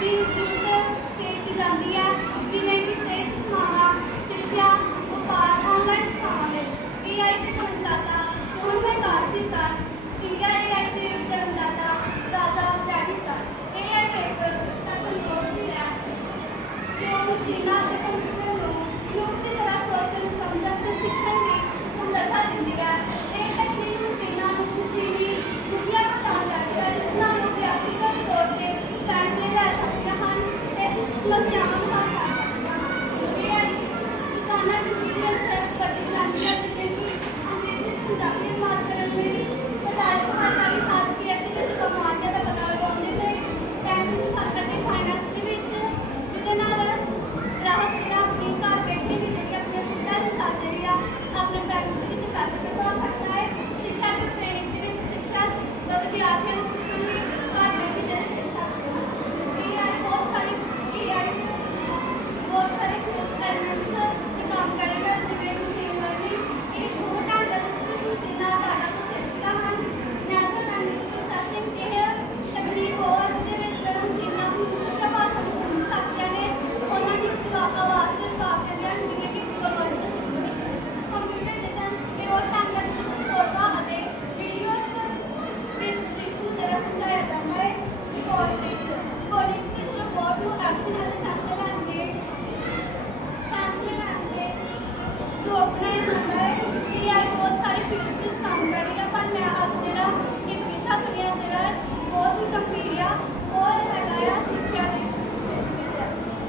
ਦੀ ਜ਼ਰੂਰਤ ਕੀਤੀ ਜਾਂਦੀ ਹੈ, ਜਿਵੇਂ ਕਿ ਸਿਹਤ ਸੇਵਾਵਾਂ, ਸਿੱਖਿਆ, ਵਪਾਰ, ਆਨਲਾਈਨ ਸੇਵਾਵਾਂ ਵਿੱਚ AI ਦੇ ਜਨਮਦਾਤਾ ਜੌਨ ਮੈਕਾਰਥੀ ਸਨ। ਇੰਡੀਆ AI ਦੇ ਜਨਮਦਾਤਾ ਰਾਜਾ ਬ੍ਰੈਡੀ ਸਨ। AI ਇੱਕ ਤਕਨੀਕੀ ਲੈਸ ਜੋ ਮਸ਼ੀਨਾਂ ਅਤੇ ਕੰਪਿਊਟਰ ਨੂੰ ਮਨੁੱਖ ਦੀ ਤਰ੍ਹਾਂ ਸੋਚਣ, ਸਮਝਣ ਅਤੇ ਸਿੱਖਣ ਦੀ ਸਮਰੱਥਾ ਦਿੰਦੀ ਹੈ। ਇਹ ਤਕਨੀਕ ਮਸ਼ੀਨਾਂ ਨੂੰ ਮਸ਼ੀਨੀ ਦੁਨੀਆ ਵਿੱਚ ਕੰਮ ਕਰਦੀ ਹੈ, ਜਿਸ ਨਾਲ ਉਹ ਵਿਅਕਤੀਗਤ ਤੌਰ ਤੇ ਫੈਸਲੇ ਲੈ ਸਕਦੀਆਂ ਹਨ ਅਤੇ ਸਮੱਸਿਆਵਾਂ ਨੂੰ ਹੱਲ ਕਰ ਸਕਦੀਆਂ ਹਨ। AI ਰੋਜ਼ਾਨਾ ਜ਼ਿੰਦਗੀ ਵਿੱਚ ਵਰਤੀ ਜਾਂਦੀ ਹੈ, ਜਿਵੇਂ ਕਿ ਅੰਗਰੇਜ਼ੀ ਪੰਜਾਬੀ ਅਨੁਵਾਦ ਕਰਨ ਲਈ, ਵਧਾਈ ਸਹਾਇਤਾ ਖਾਦ ਖੇਤੀ ਵਿੱਚ ਕਮਾਂਡਾਂ ਦਾ ਪਤਾ ਲਗਾਉਣ ਦੇ ਲਈ, ਬੈਂਕਿੰਗ ਅਤੇ ਫਾਈਨੈਂਸ ਦੇ ਵਿੱਚ, ਜਿਹਦੇ ਨਾਲ ਗ੍ਰਾਹਕ ਜਿਹੜਾ ਆਪਣੀ ਘਰ ਬੈਠੇ ਵੀ ਜਿਹੜੀ ਆਪਣੀਆਂ ਸੁਵਿਧਾ ਅਨੁਸਾਰ ਜਿਹੜੀ ਆ ਆਪਣੇ ਬੈਂਕ ਦੇ ਵਿੱਚ ਪੈਸੇ ਕਢਵਾ ਸਕਦਾ ਹੈ। ਸਿੱਖਿਆ ਅਤੇ ਟ੍ਰੇਨਿੰਗ ਦੇ ਵਿੱਚ ਸਿੱਖਿਆ ਵਿਦਿਆਰਥੀਆਂ ਨੂੰ ਸਿੱਖਣ ਲਈ ਘਰ ਬੈਠੇ ਜਿਹੜੇ ਸਿੱਖ ਸਕਦੇ ਹਨ। AI ਬਹੁਤ ਸਾਰੇ ਫਿਜ਼ਿਕਲ ਐਲੀਮੈਂਟਸ ਤੇ ਕੰਮ ਕਰੇਗਾ, ਜਿਵੇਂ ਮਸ਼ੀਨ ਲਰਨਿੰਗ। ਇਹ ਉਹ ਢੰਗ ਜਿਸ ਵਿੱਚ ਮਸ਼ੀਨਾਂ ਡਾਟਾ ਤੋਂ ਸਿੱਖਦੀਆਂ ਹਨ। ਨੈਚੁਰਲ ਲੈਂਗੁਏਜ ਪ੍ਰੋਸੈਸਿੰਗ ਇਹ ਤਕਨੀਕ ਉਹ ਹੈ ਜਿਹਦੇ ਵਿੱਚ ਮਸ਼ੀਨਾਂ ਮਨੁੱਖੀ ਭਾਸ਼ਾ ਨੂੰ ਸਮਝ ਸਕਦੀਆਂ ਨੇ, ਉਹਨਾਂ ਦੀ ਆਵਾਜ਼ ਦੇ ਜਵਾਬ ਦਿੰਦੀਆਂ ਹਨ, ਜਿਵੇਂ ਕਿ Google voice assistant. Computer vision ਇਹ ਉਹ ਢੰਗ ਹੈ ਜਿਸ ਵਿੱਚ ਫੋਟੋਆਂ ਅਤੇ ਵੀਡੀਓਜ਼ ਪ੍ਰੈਜੈਂਟੇਸ਼ਨ ਜਿਹੜਾ ਸਮਝਾਇਆ ਜਾਂਦਾ ਹੈ। ਰਿਕਾਰਡਿੰਗਸ ਵਿੱਚ ਰਿਪੋਰਟ ਨੂੰ ਐਕਸ਼ਨ ਅਤੇ ਫੈਸਲੇ ਲੈਣ ਦੇ ਯੋਗ ਬਣਾਇਆ ਜਾਂਦਾ ਹੈ। AI ਬਹੁਤ ਸਾਰੇ ਫੀਲਡਸ ਵਿੱਚ ਕੰਮ ਕਰੇਗਾ, ਪਰ ਮੈਂ ਅੱਜ ਜਿਹੜਾ ਇੱਕ ਵਿਸ਼ਾ ਚੁਣਿਆ ਜਿਹੜਾ ਬਹੁਤ ਹੀ ਗੰਭੀਰ ਆ, ਉਹ ਹੈਗਾ ਆ ਸਿੱਖਿਆ ਦੇ ਵਿੱਚ।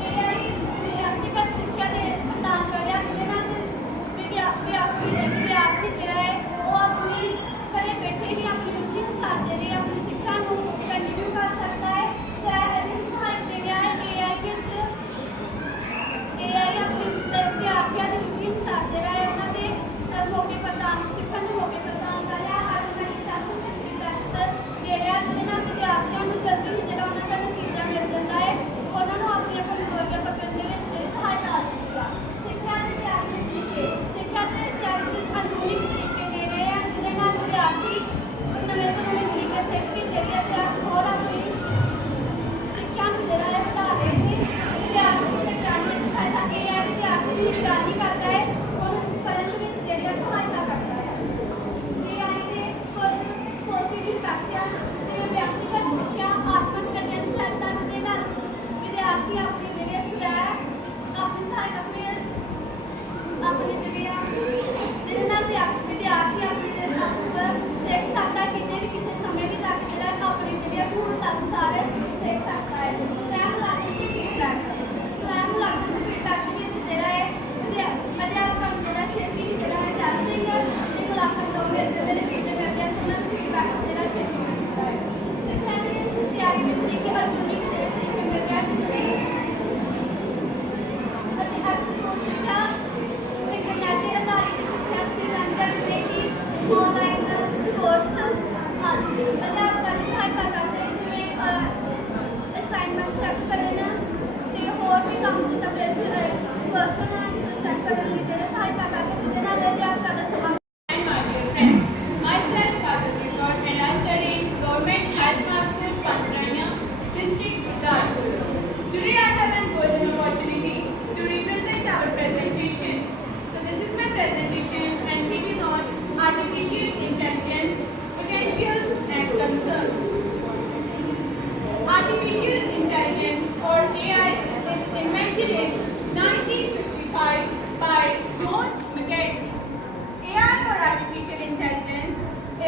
AI ਵਿਅਕਤੀਗਤ ਸਿੱਖਿਆ ਦੇ ਪ੍ਰਦਾਨ ਕਰ ਰਿਹਾ, ਜਿਹਦੇ ਨਾਲ ਵਿਦਿਆਰਥੀ ਜਿਹੜਾ ਹੈ ਉਹ ਆਪਣੀ ਘਰੇ ਬੈਠੇ ਹੀ ਆਪਣੀ ਰੁਚੀ ਅਨੁਸਾਰ ਜਿਹੜੀ ਆਪਣੀ ਸਿੱਖਿਆ ਨੂੰ ਕੰਟੀਨਿਊ ਕਰ ਸਕਦਾ ਹੈ। ਸਹਾਇਕ ਦੇ ਰਿਹਾ ਹੈ AI ਵਿੱਚ। AI ਆਪਣੀ ਵਿਦਿਆਰਥੀਆਂ ਦੀ ਰੁਚੀ ਅਨੁਸਾਰ ਜਿਹੜਾ ਹੈ ਉਹਨਾਂ ਦੇ ਮੌਕੇ ਪ੍ਰਦਾਨ ਸਿੱਖਣ ਦੇ ਮੌਕੇ ਪ੍ਰਦਾਨ ਕਰ ਰਿਹਾ, ਆਟੋਮੈਟਿਕ ਟੈਸਟਿੰਗ ਤੇ ਫੀਡਬੈਕਸ ਦੇ ਰਿਹਾ, ਜਿਹਦੇ ਨਾਲ ਵਿਦਿਆਰਥੀਆਂ ਨੂੰ ਜਲਦੀ ਹੀ ਜਿਹੜਾ ਉਹਨਾਂ ਦਾ ਨਤੀਜਾ ਮਿਲ ਜਾਂਦਾ ਹੈ, ਉਹਨਾਂ ਨੂੰ ਆਪਣੀਆਂ ਕਮਜ਼ੋਰੀਆਂ ਪਕੜਨ ਦੇ ਵਿੱਚ ਜਿਹੜੀ ਸਹਾਇਤਾ ਆ ਸਕਦੀ ਹੈ। ਸਿੱਖਿਆ ਦੇ ਤਿਆਰੀ ਦੇ ਤਰੀਕੇ ਵਿੱਚ ਆਧੁਨਿਕ ਤਰੀਕੇ ਦੇ ਰਹੇ ਹਨ, ਜਿਹਦੇ ਨਾਲ ਵਿਦਿਆਰਥੀ ਨਵੇਂ ਤੋਂ ਨਵੇਂ ਤਰੀਕੇ ਸਿੱਖ ਕੇ ਜਿਹੜੀ ਅਤੇ ਹੋਰ ਆਪਣੀ ਸਿੱਖਿਆ ਨੂੰ ਜਿਹੜਾ ਹੈ ਵਧਾ ਰਹੇ ਨੇ। ਵਿਦਿਆਰਥੀ ਦੀ ਨਿਗਰਾਨੀ ਦੀ ਸਹਾਇਤਾ AI ਵਿਦਿਆਰਥੀ ਦੀ ਨਿਗਰਾਨੀ ਕਰਦਾ ਹੈ, ਉਹਨੂੰ ਪੜ੍ਹਨ ਦੇ ਵਿੱਚ ਜਿਹੜੀ ਸਹਾਇਤਾ ਕਰਦਾ ਹੈ। AI ਦੇ ਪੋਜ਼ੀਟਿਵ ਇੰਪੈਕਟ ਆ, ਜਿਵੇਂ ਵਿਅਕਤੀਗਤ ਸਿੱਖਿਆ, ਆਤਮਕ ਕਲਿਆਣ ਸਹਾਇਤਾ, ਜਿਹਦੇ ਨਾਲ ਵਿਦਿਆਰਥੀ ਆਪਣੀ ਜਿਹੜੀ ਜਿਹਦੇ ਨਾਲ ਵਿਦਿਆਰਥੀ ਆਪਣੀ ਸਿੱਖ ਸਕਦਾ, ਕਿਤੇ ਵੀ ਕਿਸੇ ਸਮੇਂ ਵੀ ਜਾ ਕੇ ਜਿਹੜਾ ਆਪਣੀ ਜਿਹੜੀ ਸਹੂਲਤ ਅਨੁਸਾਰ ਸਿੱਖ ਸਕਦਾ ਹੈ। ਸਵੈ ਮੁਲਾਂਕਣ ਤੇ ਫੀਡਬੈਕ ਦੇ ਵਿੱਚ ਜਿਹੜਾ ਹੈ ਅਧਿਆਪਕਾਂ ਨੂੰ ਜਿਹੜਾ ਛੇਤੀ ਜਿਹੜਾ ਹੈ ਟੈਸਟਿੰਗ ਤੇ ਮੁਲਾਂਕਣ ਤੋਂ ਮਿਲ ਜਾਂਦੇ ਨਤੀਜੇ ਮਿਲਦੇ ਹਨ, ਉਹਨਾਂ ਨੂੰ ਫੀਡਬੈਕ ਜਿਹੜਾ ਛੇਤੀ ਮਿਲਦਾ ਹੈ। ਸਿੱਖਿਆ ਦੀ ਤਿਆਰੀ ਦੇ ਤਰੀਕੇ ਆਧੁਨਿਕ ਜਿਹੜੇ ਤਰੀਕੇ ਮਿਲ ਰਹੇ ਹਨ, ਜਿਵੇਂ ਅਤੇ ਐਕਸਪੋਰਟ ਸਿੱਖਿਆ, ਇੰਟਰਨੈਟ ਦੇ ਆਧਾਰਿਤ ਸਿੱਖਿਆ ਦਿੱਤੀ ਜਾਂਦੀ ਹੈ, ਜਿਵੇਂ ਕਿ ਆਨਲਾਈਨ ਕੋਰਸ ਆਦਿ। ਅਧਿਆਪਕਾਂ ਦੀ ਸਹਾਇਤਾ ਕਰਦੇ, ਜਿਵੇਂ ਅਸਾਈਨਮੈਂਟ ਚੈੱਕ ਕਰਨ ਤੇ ਹੋਰ ਵੀ ਕੰਮ ਜਿੱਦਾਂ ਕੁਐਸਚਨ ਚੈੱਕ ਕਰਨ ਲਈ ਜਿਹੜੇ ਸਹਾਇਤਾ ਕਰਦੇ, ਜਿਹਦੇ ਨਾਲ ਅਧਿਆਪਕਾਂ ਦਾ ਸਮਾਂ Artificial intelligence or AI is invented in 1955 by John McCarthy. AI or artificial intelligence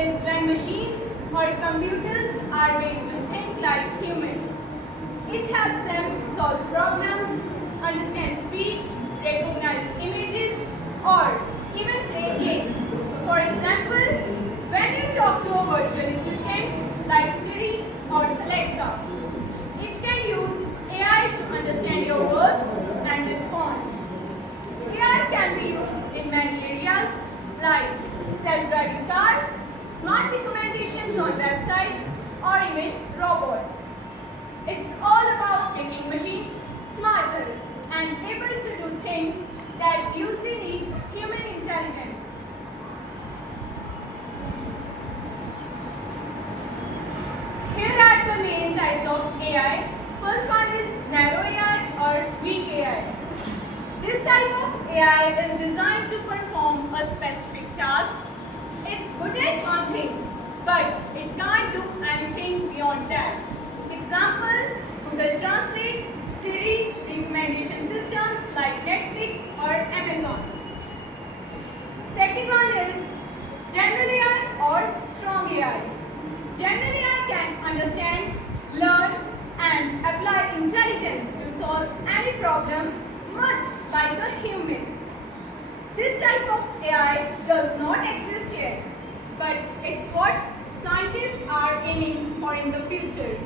is when machines or computers are made to think like humans. It helps them solve problems, understand speech, recognize images, or even play games. For example, when you talk to a virtual assistant like Siri or Alexa, it can use AI to understand your words and respond. AI can be used in many areas like self-driving cars, smart recommendations on websites, or even robots. It's all about making machines smarter and able to do things that usually need human intelligence. Here are the main types solve any problem much like a human. This type of AI does not exist yet, but it's what scientists are aiming for in the future.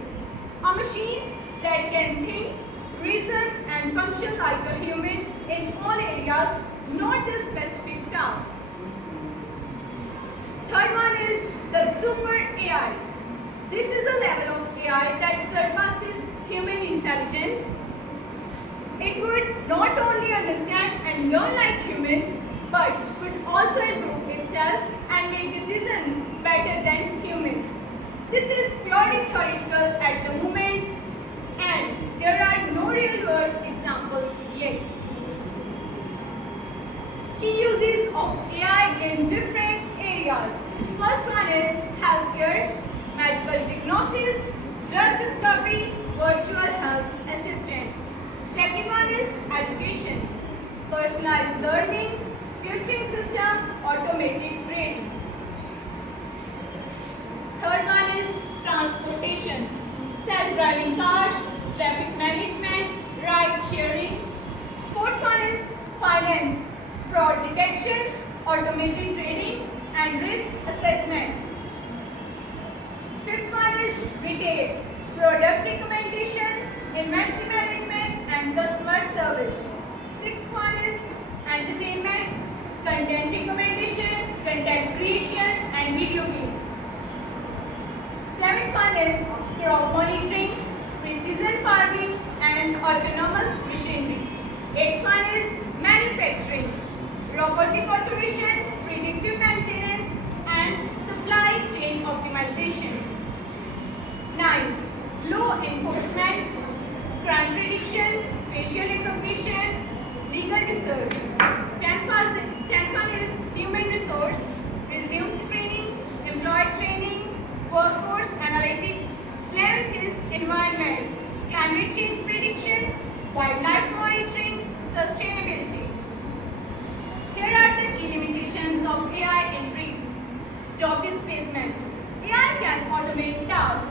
A machine that can think, reason and function like a human in all areas, not just specific tasks. Third one is the super AI. This is a level of AI that surpasses human intelligence. It would not only understand and learn like humans, but could also improve itself and make decisions better than humans. This is purely theoretical at the moment, and there are no real-world examples yet. Key uses of AI in different areas. First one is healthcare, medical diagnosis, drug discovery, virtual health assistant. Second one is education, personalized learning, tutoring system, automated grading. Third one is transportation, self-driving cars, traffic management, ride sharing. Fourth one is finance, fraud detection, automated trading and risk assessment. Fifth one is retail, product recommendation, inventory management and customer service. Sixth one is entertainment, content recommendation, content creation and video games. Seventh one is crop monitoring, precision farming and autonomous machinery. Eighth one is manufacturing, robotic automation, predictive maintenance and supply chain optimization. 9. Law enforcement, crime prediction, facial recognition, legal research. 10th one is human resource, resume training, employee training, workforce analytics. 11th is environment, climate change prediction, wildlife monitoring, sustainability. Here are the key limitations of AI in brief. Job displacement. AI can automate tasks,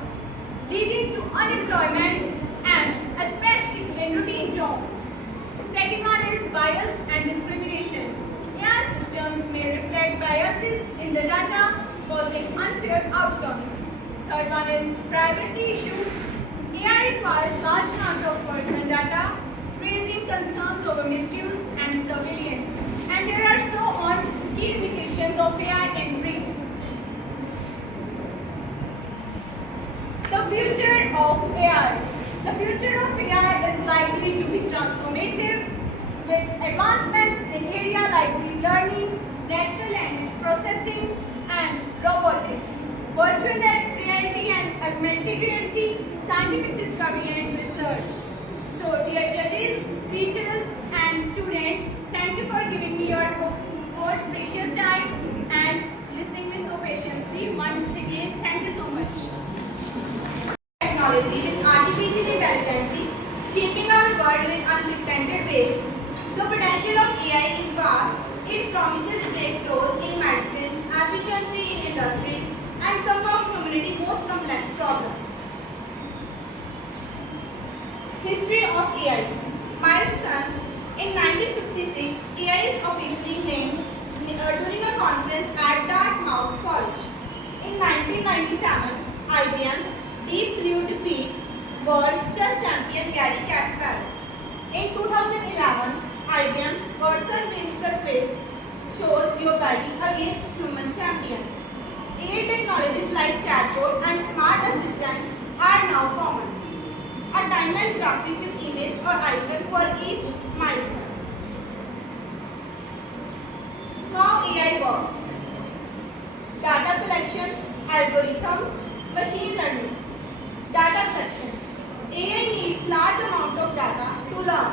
leading to unemployment and especially in routine jobs. Second one is bias and discrimination. AI systems may reflect biases in the data, causing unfair outcomes. Third one is privacy issues. AI requires large amounts of personal data, raising concerns over misuse and surveillance. And there are so on key limitations of AI in brief. The future of AI. The future of AI is likely to be transformative with advancements in areas like deep learning, natural language processing, and robotics, virtual reality and augmented reality, scientific discovery and research. So, dear judges, teachers, and students, thank you for giving me your most precious time and listening me so patiently. Once again, thank you so much. Technology with artificial intelligence shaping our world in unprecedented ways. The potential of AI is vast. It promises breakthroughs in medicine, efficiency in industries, and some of humanity's most complex problems. History of AI. Milestone. In 1956, AI is officially named during a conference at Dartmouth College. In 1997, IBM's Deep Blue defeat world chess champion Garry Kasparov. In 2011, IBM's Watson wins the quiz shows Jeopardy against human champion. AI technologies like chatbot and smart assistants are now common. A timeline graphic with image or icon for each milestone. How AI works. Data collection, algorithms, machine learning. Data collection. AI needs large amount of data to learn.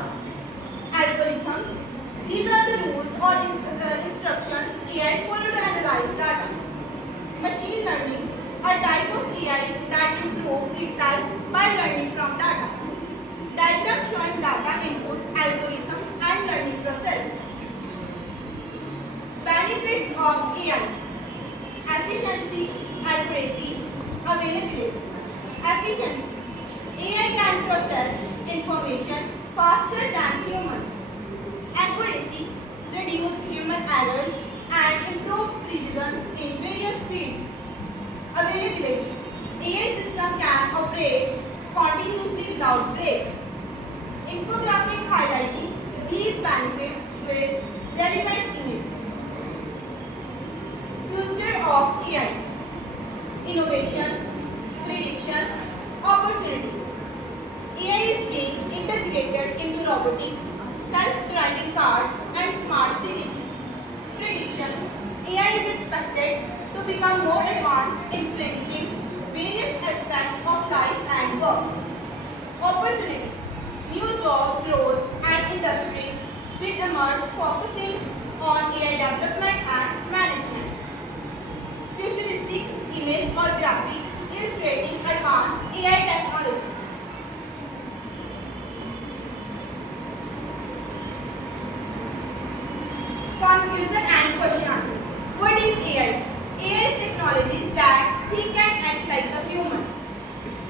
Algorithms. These are the rules or instructions AI follow to analyze data. Machine learning. A type of AI that improves itself by learning from data. Diagram showing data input, algorithms and learning process. Benefits of AI. Efficiency, accuracy, availability. Efficiency. AI can process information faster than humans. Accuracy, reduce human errors, and improve precision in various fields. Availability, AI system can operate continuously without breaks. Infographic highlighting these benefits with relevant images. Future of AI. Innovation, prediction, opportunities. AI is being integrated into robotics, self-driving cars, and smart cities. Prediction. AI is expected to become more advanced, influencing various aspects of life and work. Opportunities. New jobs, roles, and industries will emerge focusing on AI development and management. Futuristic image or graphic illustrating advanced AI technologies. Conclusion and question answer. What is AI? AI is technologies that think and act like a human.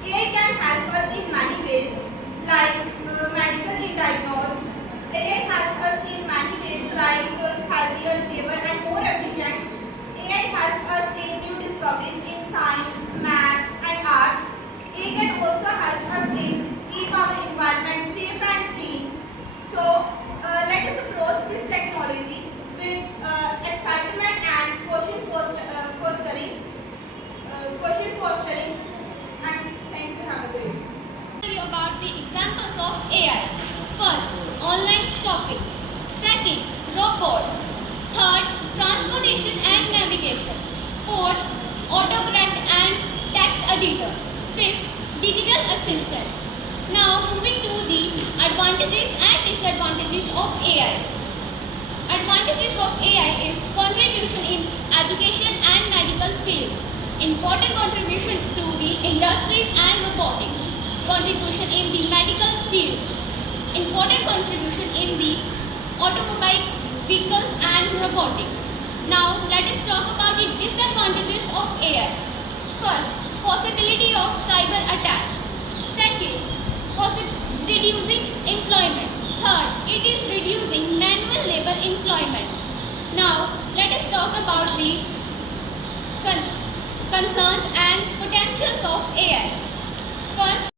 AI can help us in many ways, like medical in diagnosis. AI helps us in many ways, like healthier, safer, and more efficient. AI helps us in new discoveries in science, maths, and arts. AI can also help us in keep our environment safe and clean. So let us approach this technology with excitement and question fostering, and thank you. Have a great day. Tell you about the examples of AI. First, online shopping. Second, robots. Third, transportation and navigation. Fourth, autocorrect and text editor. Fifth, digital assistant. Now moving to the advantages and disadvantages of AI. Advantages of AI is contribution in education and medical field. Important contribution to the industries and robotics. Contribution in the medical field. Important contribution in the automobile, vehicles and robotics. Now let us talk about the disadvantages of AI. First, possibility of cyber attack. Second, reducing employment. Third, it is reducing manual labor employment. Now let us talk about the concerns and potentials of AI. First,